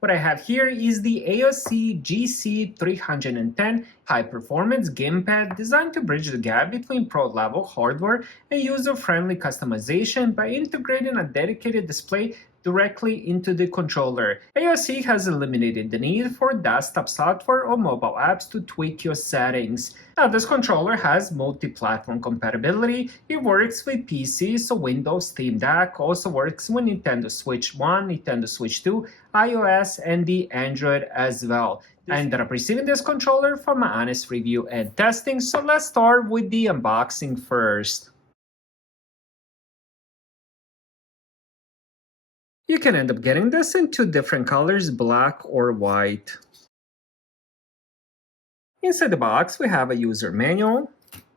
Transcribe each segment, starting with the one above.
What I have here is the AOC GC310 high-performance gamepad designed to bridge the gap between pro-level hardware and user-friendly customization by integrating a dedicated display directly into the controller. AOC has eliminated the need for desktop software or mobile apps to tweak your settings. Now, this controller has multi-platform compatibility. It works with PC, so Windows, Steam Deck, also works with Nintendo Switch 1, Nintendo Switch 2, iOS, and the Android as well. I ended up receiving this controller for my honest review and testing, so let's start with the unboxing first. You can end up getting this in two different colors, black or white. Inside the box, we have a user manual,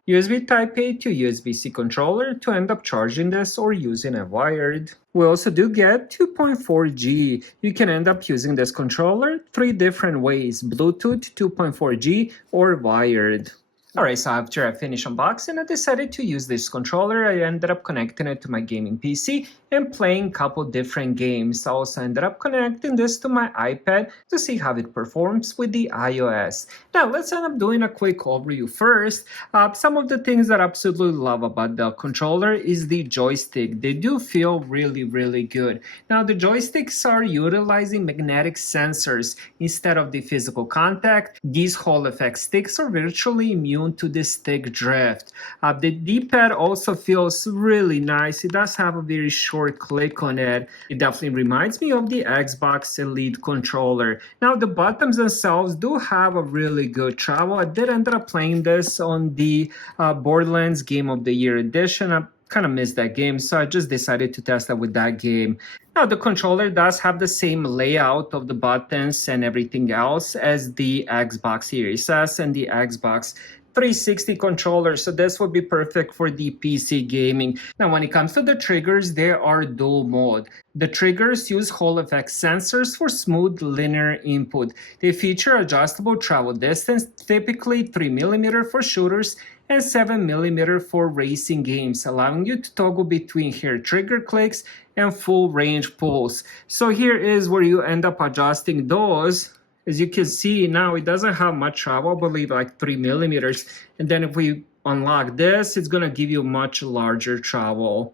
USB Type-A to USB-C controller to end up charging this or using it wired. We also do get 2.4G. You can end up using this controller three different ways: Bluetooth, 2.4G, or wired. Alright, so after I finished unboxing, I decided to use this controller. I ended up connecting it to my gaming PC and playing a couple different games. I also ended up connecting this to my iPad to see how it performs with the iOS. Now, let's end up doing a quick overview first. Some of the things that I absolutely love about the controller is the joystick. They do feel really, really good. Now, the joysticks are utilizing magnetic sensors instead of the physical contact. These Hall effect sticks are virtually immune to the stick drift. The D-pad also feels really nice. It does have a very short click on it. It definitely reminds me of the Xbox Elite controller. Now, the buttons themselves do have a really good travel. I did end up playing this on the Borderlands Game of the Year edition. I kind of missed that game, so I just decided to test it with that game. Now, the controller does have the same layout of the buttons and everything else as the Xbox Series S and the Xbox 360 controller, so this would be perfect for the PC gaming. Now, when it comes to the triggers, there are dual mode. The triggers use Hall effect sensors for smooth linear input. They feature adjustable travel distance, typically 3mm for shooters and 7mm for racing games, allowing you to toggle between here trigger clicks and full range pulls. So here is where you end up adjusting those. As you can see now, it doesn't have much travel, I believe like 3mm. And then if we unlock this, it's going to give you much larger travel.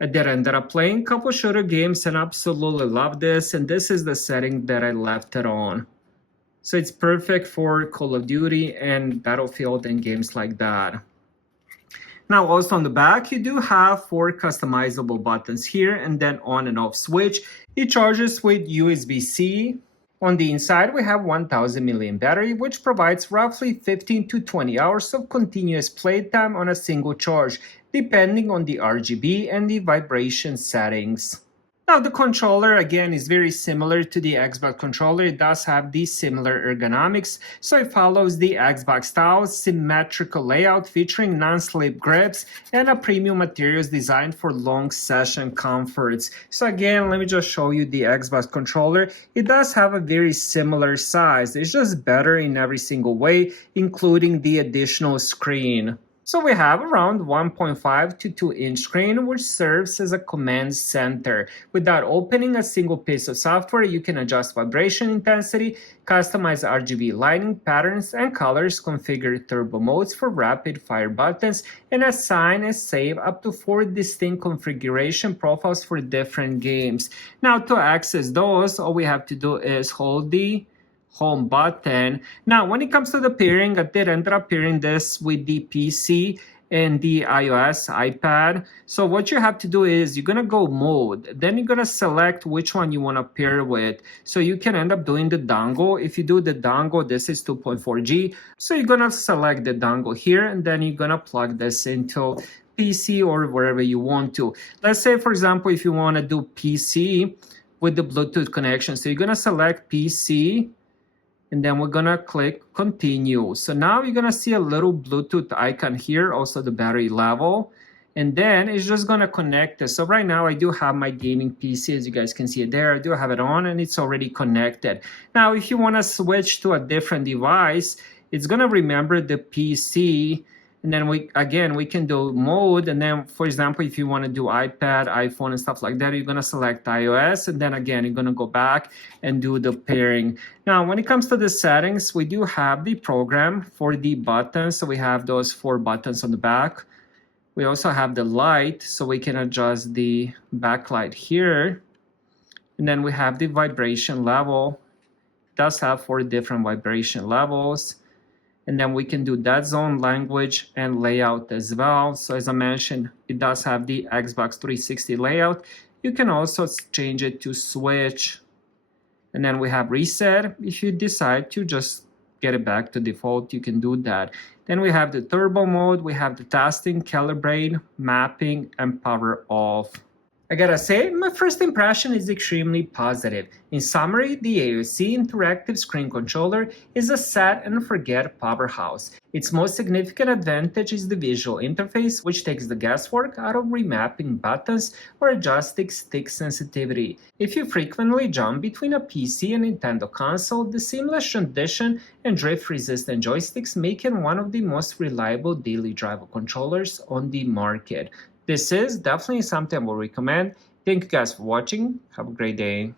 I did end up playing a couple shooter games and absolutely love this. And this is the setting that I left it on. So it's perfect for Call of Duty and Battlefield and games like that. Now, also on the back, you do have 4 customizable buttons here and then on and off switch. It charges with USB-C. On the inside, we have 1000 mAh battery, which provides roughly 15 to 20 hours of continuous playtime on a single charge, depending on the RGB and the vibration settings. Now, the controller, again, is very similar to the Xbox controller. It does have these similar ergonomics, so it follows the Xbox style symmetrical layout featuring non-slip grips and a premium materials designed for long session comforts. So again, let me just show you the Xbox controller. It does have a very similar size. It's just better in every single way, including the additional screen. So we have around 1.5 to 2 inch screen, which serves as a command center. Without opening a single piece of software, you can adjust vibration intensity, customize RGB lighting patterns and colors, configure turbo modes for rapid fire buttons, and assign and save up to 4 distinct configuration profiles for different games. Now, to access those, all we have to do is hold the home button. Now, when it comes to the pairing, I did end up pairing this with the PC and the iOS iPad. So what you have to do is you're gonna go mode, then you're gonna select which one you want to pair with. So you can end up doing the dongle. If you do the dongle, this is 2.4G. So you're gonna select the dongle here, and then you're gonna plug this into PC or wherever you want to. Let's say, for example, if you want to do PC with the Bluetooth connection. So you're gonna select PC, and then we're gonna click continue. So now you're gonna see a little Bluetooth icon here, also the battery level, and then it's just gonna connect this. So right now I do have my gaming PC, as you guys can see it there. I do have it on and it's already connected. Now, if you wanna switch to a different device, it's gonna remember the PC And then we can do mode. And then, for example, if you want to do iPad, iPhone, and stuff like that, you're going to select iOS. And then again, you're going to go back and do the pairing. Now, when it comes to the settings, we do have the program for the buttons. So we have those 4 buttons on the back. We also have the light, so we can adjust the backlight here. And then we have the vibration level. It does have 4 different vibration levels. And then we can do dead zone, language, and layout as well. So as I mentioned, it does have the Xbox 360 layout. You can also change it to switch. And then we have reset. If you decide to just get it back to default, you can do that. Then we have the turbo mode. We have the testing, calibrate, mapping, and power off. I gotta say, my first impression is extremely positive. In summary, the AOC interactive screen controller is a set and forget powerhouse. Its most significant advantage is the visual interface, which takes the guesswork out of remapping buttons or adjusting stick sensitivity. If you frequently jump between a PC and Nintendo console, the seamless transition and drift-resistant joysticks make it one of the most reliable daily driver controllers on the market. This is definitely something I will recommend. Thank you guys for watching. Have a great day.